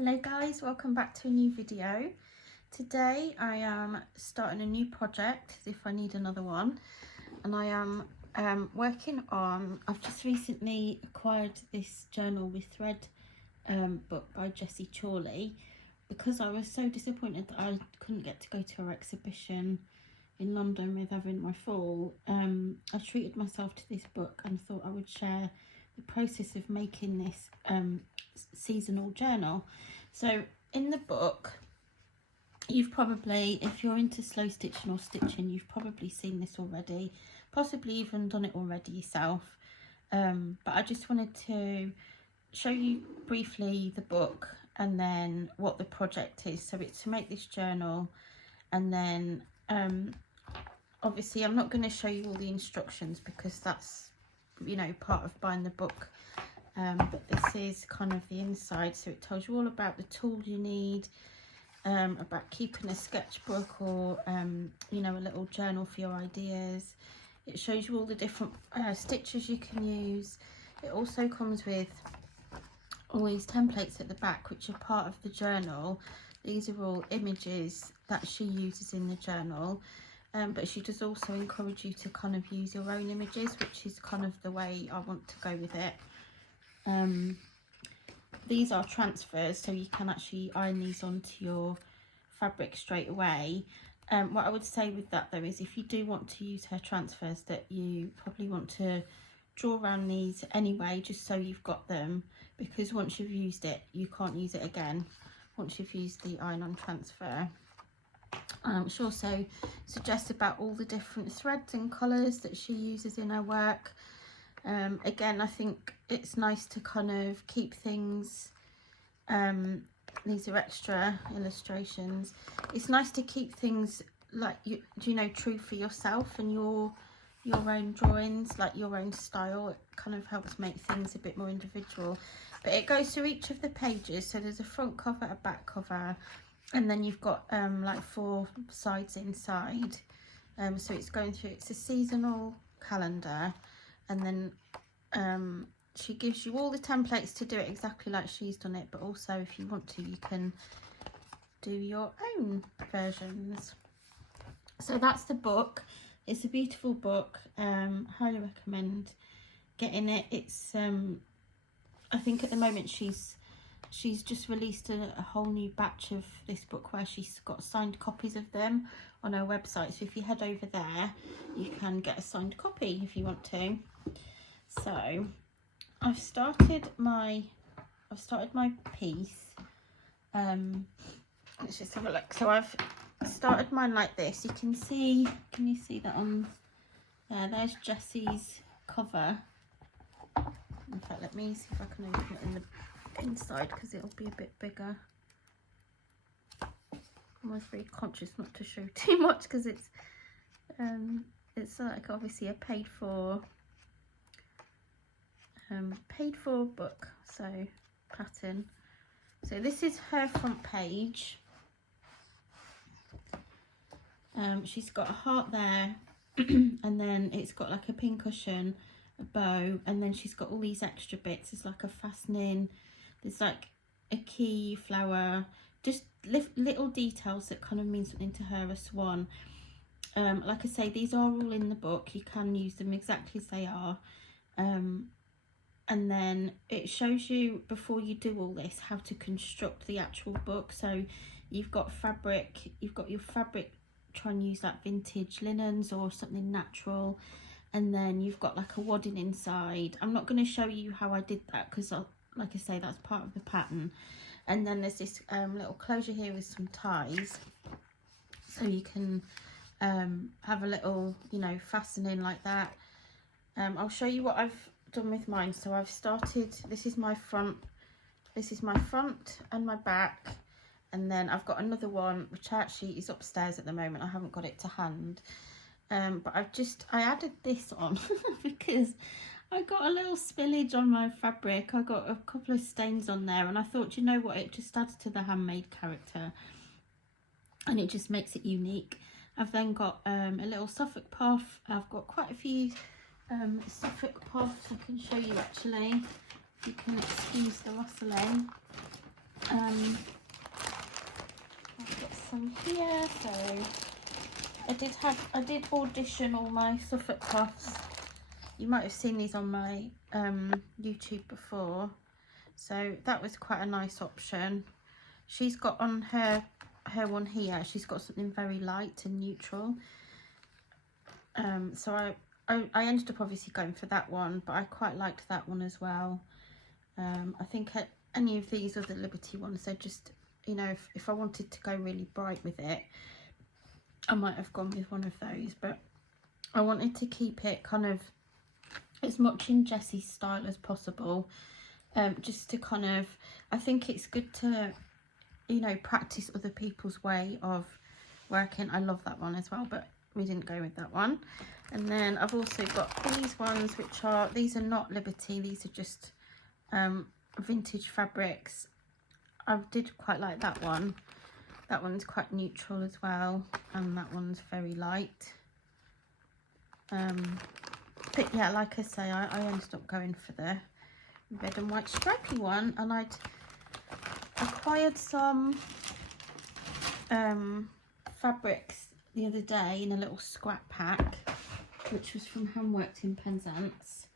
Hello guys, welcome back to a new video. Today I am starting a new project, as if I need another one, and I am working on, I've just recently acquired this journal with thread book by Jessie Chorley, because I was so disappointed that I couldn't get to go to her exhibition in London with Ever in My Fall. I treated myself to this book and thought I would share the process of making this seasonal journal. So in the book, you've probably, if you're into slow stitching or stitching, you've probably seen this already, possibly even done it already yourself, but I just wanted to show you briefly the book and then what the project is. So it's to make this journal, and then obviously I'm not going to show you all the instructions because that's, you know, part of buying the book, but this is kind of the inside. So it tells you all about the tools you need, about keeping a sketchbook or you know, a little journal for your ideas. It shows you all the different stitches you can use. It also comes with all these templates at the back, which are part of the journal. These are all images that she uses in the journal, but she does also encourage you to kind of use your own images, which is kind of the way I want to go with it. These are transfers, so you can actually iron these onto your fabric straight away. What I would say with that though is, if you do want to use her transfers, that you probably want to draw around these anyway, just so you've got them, because once you've used it you can't use it again once you've used the iron on transfer. She also suggests about all the different threads and colours that she uses in her work. Again, I think it's nice to kind of keep things, these are extra illustrations, it's nice to keep things like, you know, true for yourself and your own drawings, like your own style. It kind of helps make things a bit more individual. But it goes through each of the pages, so there's a front cover, a back cover, and then you've got like 4 sides inside. So it's going through, it's a seasonal calendar, and then she gives you all the templates to do it exactly like she's done it, but also if you want to, you can do your own versions. So that's the book. It's a beautiful book. Highly recommend getting it. It's I think at the moment she's just released a whole new batch of this book where she's got signed copies of them on her website. So if you head over there, you can get a signed copy if you want to. So I've started my piece. Let's just have a look. So I've started mine like this. You can see, can you see that on there? There's Jessie's cover. In fact, let me see if I can open it in the inside, because it'll be a bit bigger. I'm always very conscious not to show too much, because it's like obviously a paid for book, so pattern. So this is her front page. She's got a heart there, and then it's got like a pin cushion, a bow, and then she's got all these extra bits. It's like a fastening, there's like a key, flower, just little details that kind of mean something to her, a swan. Like I say, these are all in the book. You can use them exactly as they are. And then it shows you, before you do all this, how to construct the actual book. So you've got fabric, you've got your fabric, try and use like vintage linens or something natural, and then you've got like a wadding inside. I'm not going to show you how I did that, because like I say, that's part of the pattern. And then there's this little closure here with some ties, so you can have a little, you know, fastening like that. I'll show you what I've done with mine. So I've started, this is my front and my back, and then I've got another one which actually is upstairs at the moment. I haven't got it to hand, but I added this on because I got a little spillage on my fabric. I got a couple of stains on there, and I thought, you know what, it just adds to the handmade character and it just makes it unique. I've then got a little Suffolk puff. I've got quite a few Suffolk puffs I can show you actually. You can excuse the rustling. I've got some here. So I did audition all my Suffolk puffs. You might have seen these on my YouTube before. So that was quite a nice option. She's got on her one here, she's got something very light and neutral. So I ended up obviously going for that one, but I quite liked that one as well. I think any of these other Liberty ones, they're just, you know, if I wanted to go really bright with it, I might have gone with one of those, but I wanted to keep it kind of as much in Jessie's style as possible, just to kind of, I think it's good to, you know, practice other people's way of working. I love that one as well, but we didn't go with that one. And then I've also got these ones, which are, these are not Liberty, these are just vintage fabrics. I did quite like that one. That one's quite neutral as well, and that one's very light. But yeah, like I say, I ended up going for the red and white stripy one, and I'd acquired some fabrics the other day in a little scrap pack, which was from Handworked in Penzance.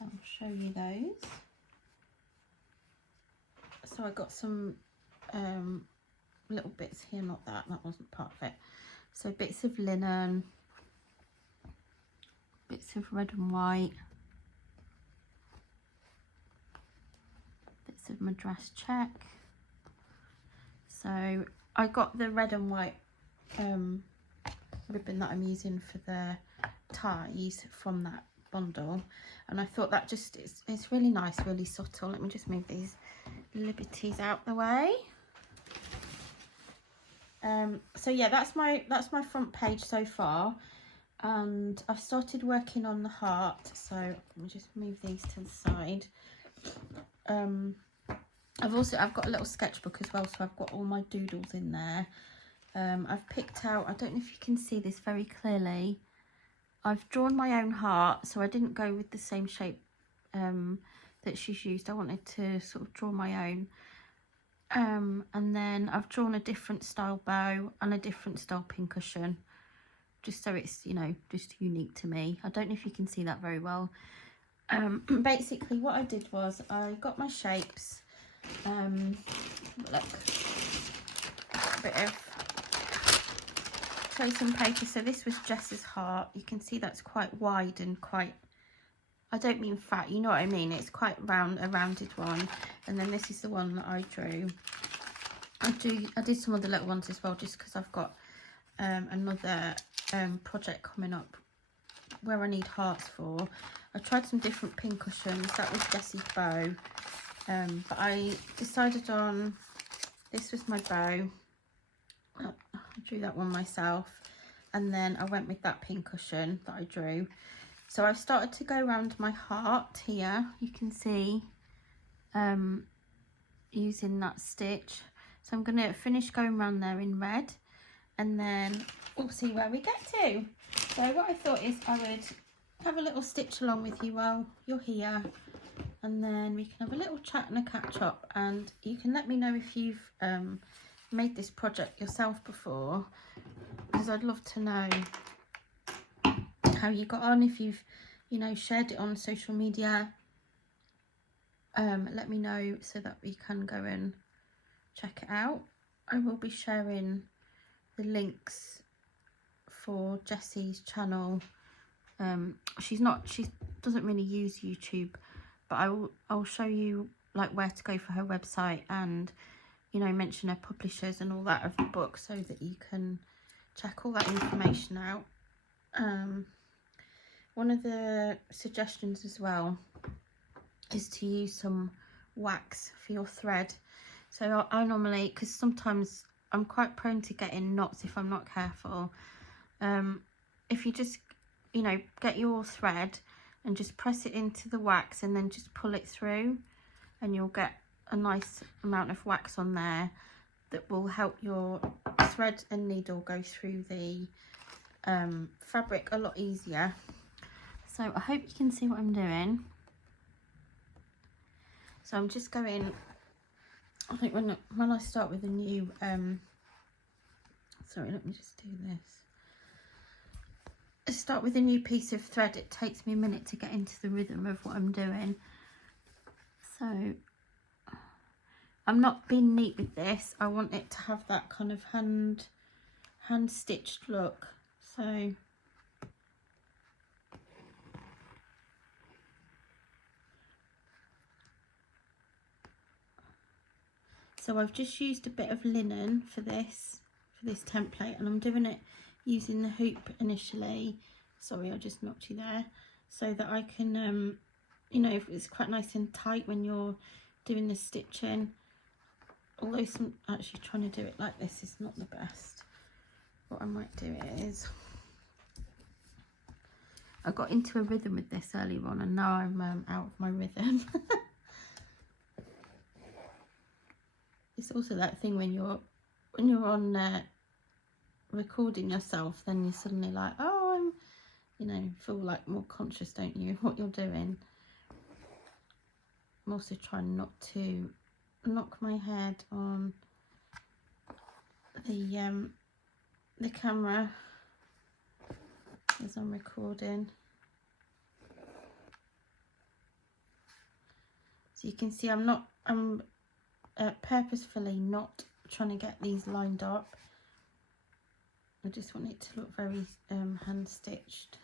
I'll show you those. So I got some little bits here, not that wasn't part of it. So bits of linen, bits of red and white, bits of Madras check. So I got the red and white ribbon that I'm using for the ties from that bundle, and I thought that just it's really nice, really subtle. Let me just move these Liberties out the way. So yeah, that's my front page so far, and I've started working on the heart. So let me just move these to the side. I've got a little sketchbook as well, so I've got all my doodles in there. I've picked out, I don't know if you can see this very clearly, I've drawn my own heart, so I didn't go with the same shape that she's used. I wanted to sort of draw my own. And then I've drawn a different style bow and a different style pincushion, just so it's, you know, just unique to me. I don't know if you can see that very well. Basically what I did was I got my shapes, look, a bit of tracing paper. So this was Jess's heart. You can see that's quite wide and quite, I don't mean fat, you know what I mean, it's quite round, a rounded one. And then this is the one that I drew. I did some other little ones as well, just because I've got another project coming up where I need hearts for. I tried some different pincushions. That was Jessie's bow, but I decided on, this was my bow. I drew that one myself, and then I went with that pincushion that I drew. So I've started to go around my heart here, you can see, using that stitch. So I'm going to finish going around there in red, and then we'll see where we get to. So what I thought is I would have a little stitch along with you while you're here, and then we can have a little chat and a catch up, and you can let me know if you've made this project yourself before, because I'd love to know how you got on, if you've, you know, shared it on social media. Let me know so that we can go and check it out. I will be sharing the links for Jessie's channel. She doesn't really use YouTube, but I'll show you like where to go for her website, and, you know, mention her publishers and all that of the book, so that you can check all that information out. One of the suggestions as well is to use some wax for your thread. So I normally, because sometimes I'm quite prone to getting knots if I'm not careful. If you just, you know, get your thread and just press it into the wax and then just pull it through, and you'll get a nice amount of wax on there that will help your thread and needle go through the fabric a lot easier. So I hope you can see what I'm doing. So I'm just going I think when I start with a new, sorry, let me just do this. I start with a new piece of thread, it takes me a minute to get into the rhythm of what I'm doing. So I'm not being neat with this. I want it to have that kind of hand stitched look. So I've just used a bit of linen for this template, and I'm doing it using the hoop initially. Sorry, I just knocked you there. So that I can, you know, it's quite nice and tight when you're doing the stitching. Although actually trying to do it like this is not the best. What I might do is, I got into a rhythm with this earlier on, and now I'm out of my rhythm. It's also that thing when you're on recording yourself, then you're suddenly like, oh, I'm, you know, feel like more conscious, don't you, of what you're doing. I'm also trying not to knock my head on the camera as I'm recording. So you can see I'm purposefully not trying to get these lined up. I just want it to look very hand stitched.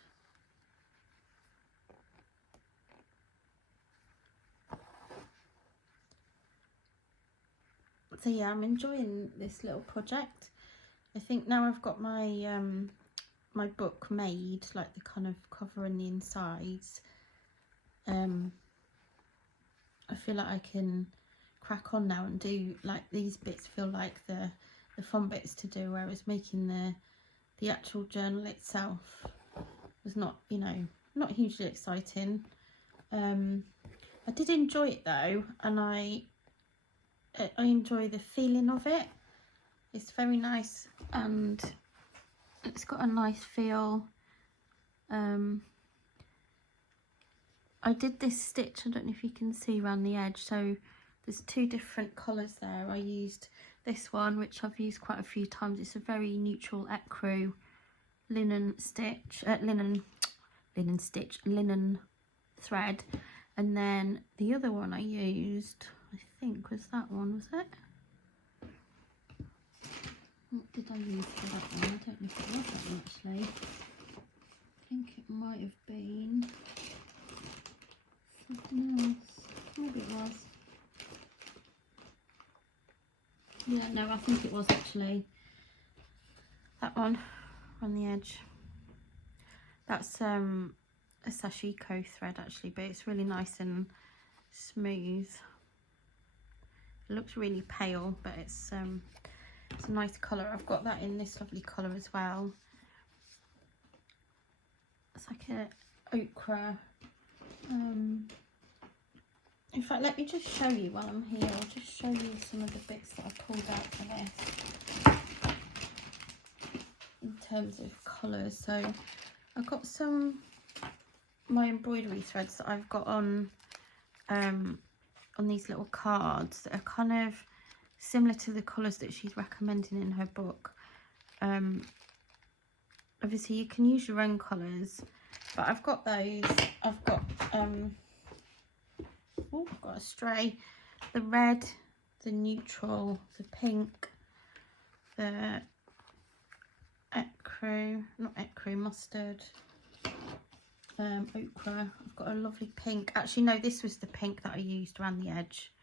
So yeah, I'm enjoying this little project. I think now I've got my my book made, like the kind of cover and the insides, I feel like I can crack on now and do, like, these bits feel like the fun bits to do, whereas making the actual journal itself was not, you know, not hugely exciting. I did enjoy it though, and I enjoy the feeling of it. It's very nice and it's got a nice feel. I did this stitch, I don't know if you can see around the edge, so there's two different colours there. I used this one, which I've used quite a few times. It's a very neutral ecru linen stitch, linen thread, and then the other one I used, I think was that one, was it? What did I use for that one? I don't know if it was that one actually. I think it might have been something else. Maybe it was. Yeah, no, I think it was actually that one on the edge. That's a sashiko thread actually, but it's really nice and smooth. It looks really pale, but it's a nice colour. I've got that in this lovely colour as well. It's like a ochre. In fact, let me just show you while I'm here. I'll just show you some of the bits that I pulled out for this in terms of colours. So I've got my embroidery threads that I've got on these little cards that are kind of similar to the colours that she's recommending in her book. Obviously you can use your own colours, but I've got those. I've got I've got a stray, the red, the neutral, the pink, the mustard, ochre. I've got a lovely pink. Actually no, this was the pink that I used around the edge.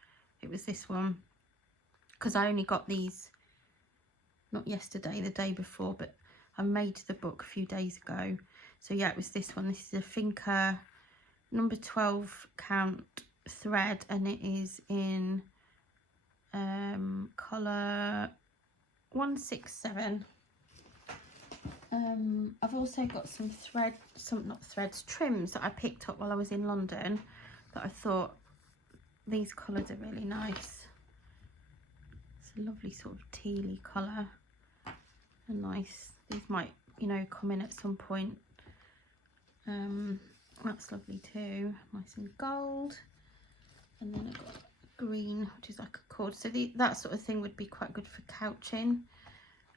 It was this one, because I only got these not yesterday, the day before, but I made the book a few days ago. So yeah, it was this one. This is a Finca number 12 count thread, and it is in colour 167. I've also got some trims that I picked up while I was in London that I thought these colours are really nice. It's a lovely sort of tealy colour and nice. These might, you know, come in at some point. That's lovely too, nice and gold. And then I've got green, which is like a cord. So that sort of thing would be quite good for couching.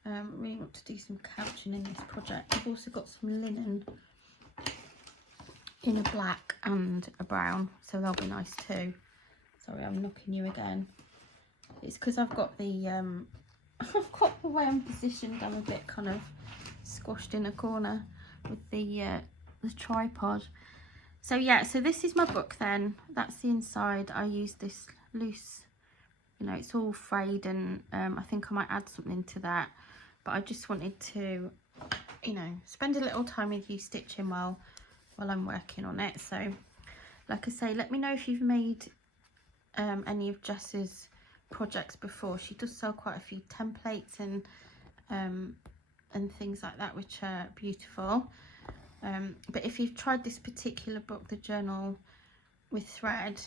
Really want to do some couching in this project. I've also got some linen in a black and a brown, so they'll be nice too. Sorry, I'm knocking you again. It's because I've got the I've got the way I'm positioned. I'm a bit kind of squashed in a corner with the tripod. So yeah, so this is my book then. That's the inside. I use this loose, you know, it's all frayed, and I think I might add something to that. But I just wanted to, you know, spend a little time with you stitching while I'm working on it. So like I say, let me know if you've made any of Jess's projects before. She does sell quite a few templates and things like that, which are beautiful. But if you've tried this particular book, the journal with thread,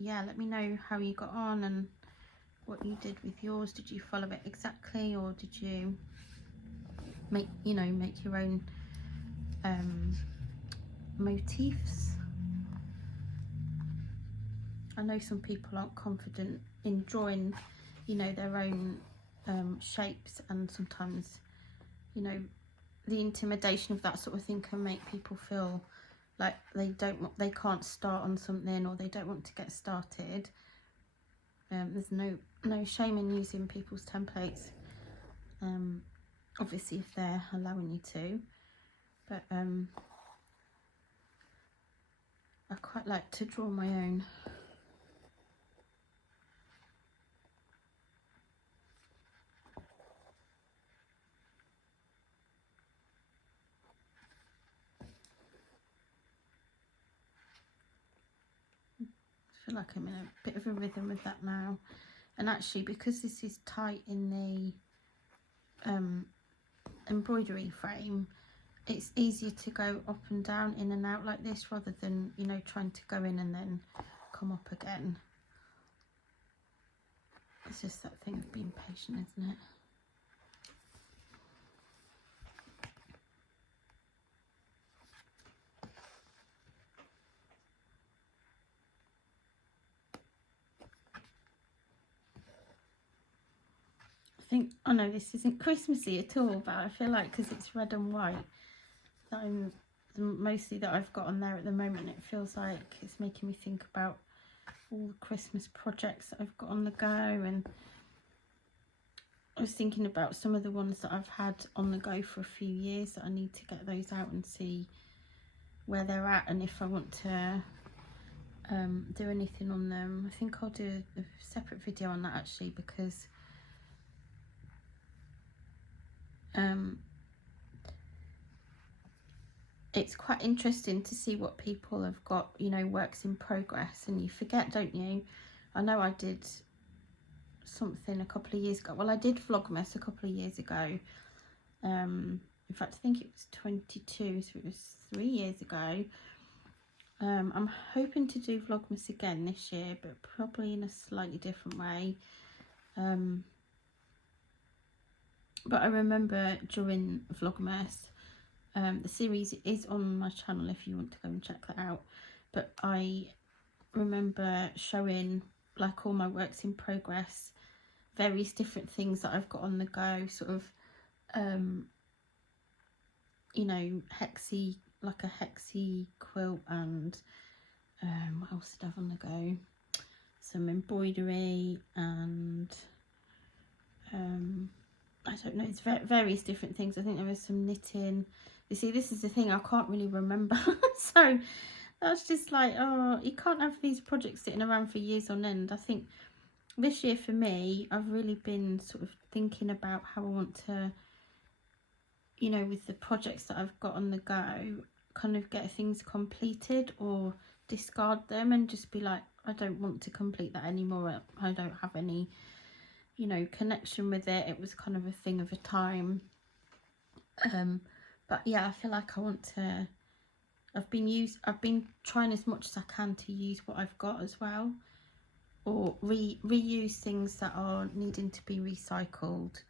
yeah, let me know how you got on and what you did with yours. Did you follow it exactly, or did you make your own motifs? I know some people aren't confident in drawing, you know, their own shapes, and sometimes, you know, the intimidation of that sort of thing can make people feel like they can't start on something, or they don't want to get started. There's no shame in using people's templates, obviously if they're allowing you to, but I quite like to draw my own. I feel like I'm in a bit of a rhythm with that now, and actually because this is tight in the embroidery frame, it's easier to go up and down, in and out like this, rather than, you know, trying to go in and then come up again. It's just that thing of being patient, isn't it? I know this isn't Christmassy at all, but I feel like because it's red and white, that mostly that I've got on there at the moment, it feels like it's making me think about all the Christmas projects that I've got on the go. And I was thinking about some of the ones that I've had on the go for a few years, that I need to get those out and see where they're at, and if I want to do anything on them. I think I'll do a separate video on that actually, because it's quite interesting to see what people have got, you know, works in progress, and you forget, don't you? I know I did something a couple of years ago. Well, I did Vlogmas a couple of years ago. In fact, I think it was 22, so it was 3 years ago. I'm hoping to do Vlogmas again this year, but probably in a slightly different way. But I remember during Vlogmas, the series is on my channel if you want to go and check that out, but I remember showing like all my works in progress, various different things that I've got on the go, sort of you know, like a hexy quilt, and what else did I have on the go? Some embroidery, and I don't know, it's various different things. I think there was some knitting. You see, this is the thing, I can't really remember. So that's just like, oh, you can't have these projects sitting around for years on end. I think this year for me, I've really been sort of thinking about how I want to, you know, with the projects that I've got on the go, kind of get things completed or discard them, and just be like, I don't want to complete that anymore. I don't have any, you know, connection with it. It was kind of a thing of a time. But yeah, I feel like I want to, I've been trying as much as I can to use what I've got as well, or reuse things that are needing to be recycled,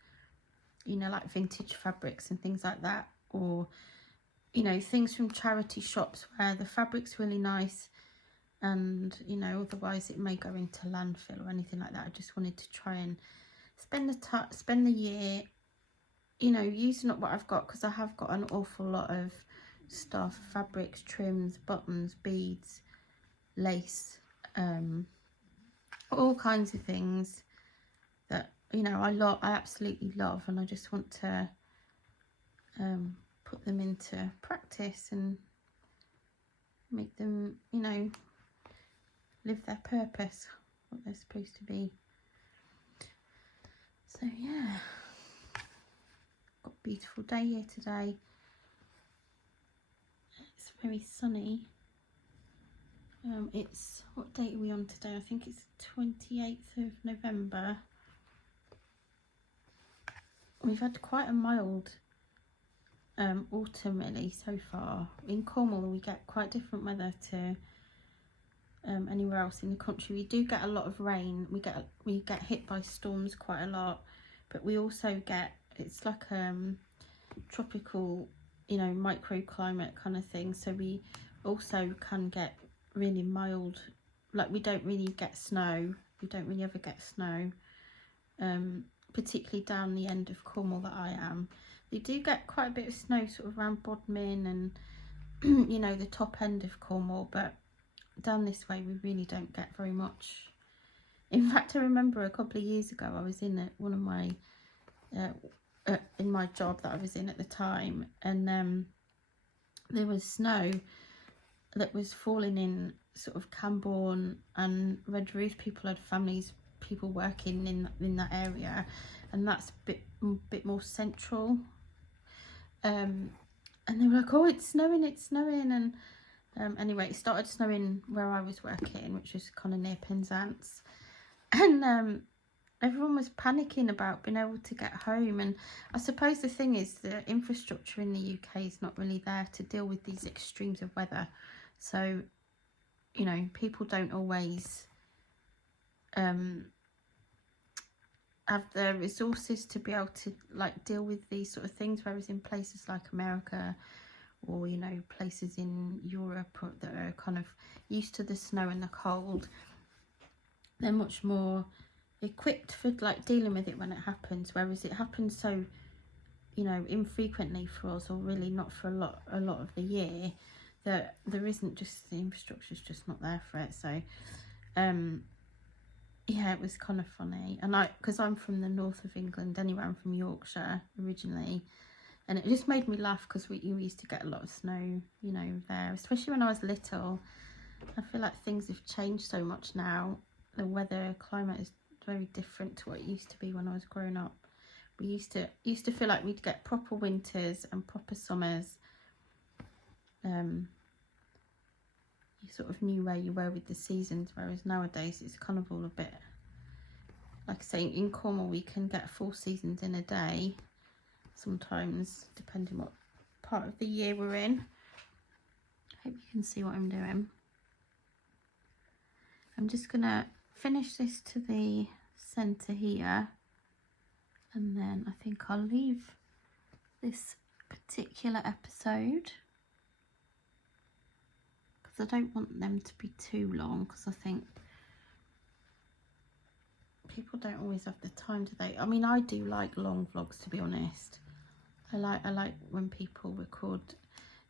you know, like vintage fabrics and things like that, or, you know, things from charity shops where the fabric's really nice, and you know, otherwise it may go into landfill or anything like that. I just wanted to try and spend the year, you know, using up what I've got, because I have got an awful lot of stuff, fabrics, trims, buttons, beads, lace, all kinds of things that, you know, I absolutely love, and I just want to put them into practice and make them, you know, live their purpose, what they're supposed to be. So yeah, got a beautiful day here today. It's very sunny. It's, what date are we on today? I think it's 28th of November. We've had quite a mild autumn really so far. In Cornwall we get quite different weather to anywhere else in the country. We do get a lot of rain. We get hit by storms quite a lot, but we also get, it's like tropical, you know, microclimate kind of thing. So we also can get really mild, like we don't really get snow. We don't really ever get snow, particularly down the end of Cornwall that I am. They do get quite a bit of snow sort of around Bodmin and you know, the top end of Cornwall, but down this way we really don't get very much. In fact, I remember a couple of years ago I was in one of my in my job that I was in at the time, and there was snow that was falling in sort of Camborne and Redruth. People had families, people working in that area, and that's a bit more central. And they were like, oh, it's snowing, and anyway, it started snowing where I was working, which was kind of near Penzance, and everyone was panicking about being able to get home. And I suppose the thing is, the infrastructure in the UK is not really there to deal with these extremes of weather, so you know, people don't always have the resources to be able to like deal with these sort of things, whereas in places like America, or you know, places in Europe that are kind of used to the snow and the cold, they're much more equipped for like dealing with it when it happens, whereas it happens so, you know, infrequently for us, or really not for a lot of the year, that there isn't, just the infrastructure's just not there for it. So yeah, it was kind of funny. And because I'm from the north of England anyway, I'm from Yorkshire originally, and it just made me laugh because we used to get a lot of snow, you know, there, especially when I was little. I feel like things have changed so much now. The weather, climate is very different to what it used to be when I was growing up. We used to feel like we'd get proper winters and proper summers. You sort of knew where you were with the seasons, whereas nowadays it's kind of all a bit, like I say, in Cornwall we can get 4 seasons in a day sometimes, depending what part of the year we're in. I hope you can see what I'm doing. I'm just gonna finish this to the center here, and then I think I'll leave this particular episode, because I don't want them to be too long, because I think people don't always have the time, do they? I mean, I do like long vlogs, to be honest. I like when people record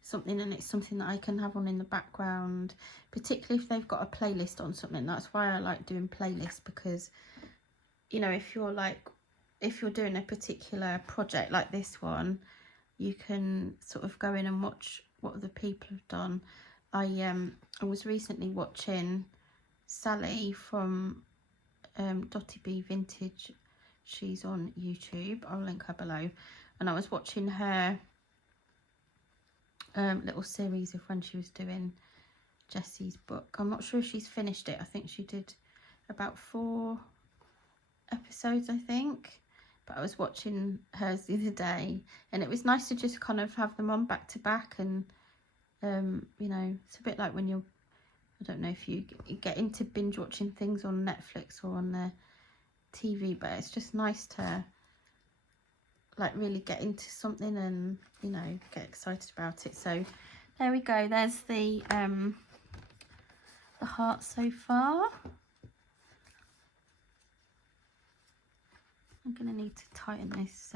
something and it's something that I can have on in the background, particularly if they've got a playlist on something. That's why I like doing playlists, because you know, if you're doing a particular project like this one, you can sort of go in and watch what other people have done. I was recently watching Sally from Dotty B Vintage. She's on YouTube, I'll link her below, and I was watching her little series of when she was doing Jessie's book. I'm not sure if she's finished it. I think she did about 4 episodes, I think, but I was watching hers the other day, and it was nice to just kind of have them on back to back. And you know, it's a bit like when you're, I don't know if you get into binge watching things on Netflix or on the TV, but it's just nice to like really get into something and, you know, get excited about it. So there we go, there's the the heart so far. I'm going to need to tighten this.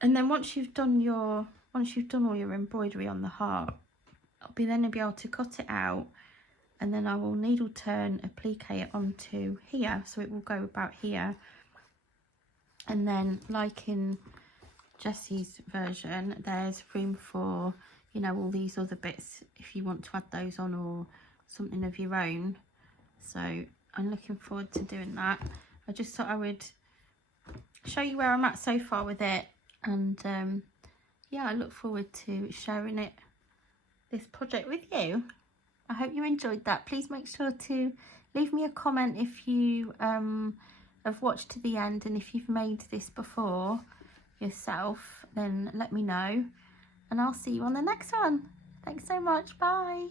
And then once you've done all your embroidery on the heart, I'll be able to cut it out, and then I will needle turn, applique it onto here, so it will go about here. And then, like in Jessie's version, there's room for, you know, all these other bits if you want to add those on, or something of your own. So I'm looking forward to doing that. I just thought I would show you where I'm at so far with it, and yeah, I look forward to sharing this project with you. I hope you enjoyed that. Please make sure to leave me a comment if you have watched to the end, and if you've made this before yourself, then let me know, and I'll see you on the next one. Thanks so much. Bye.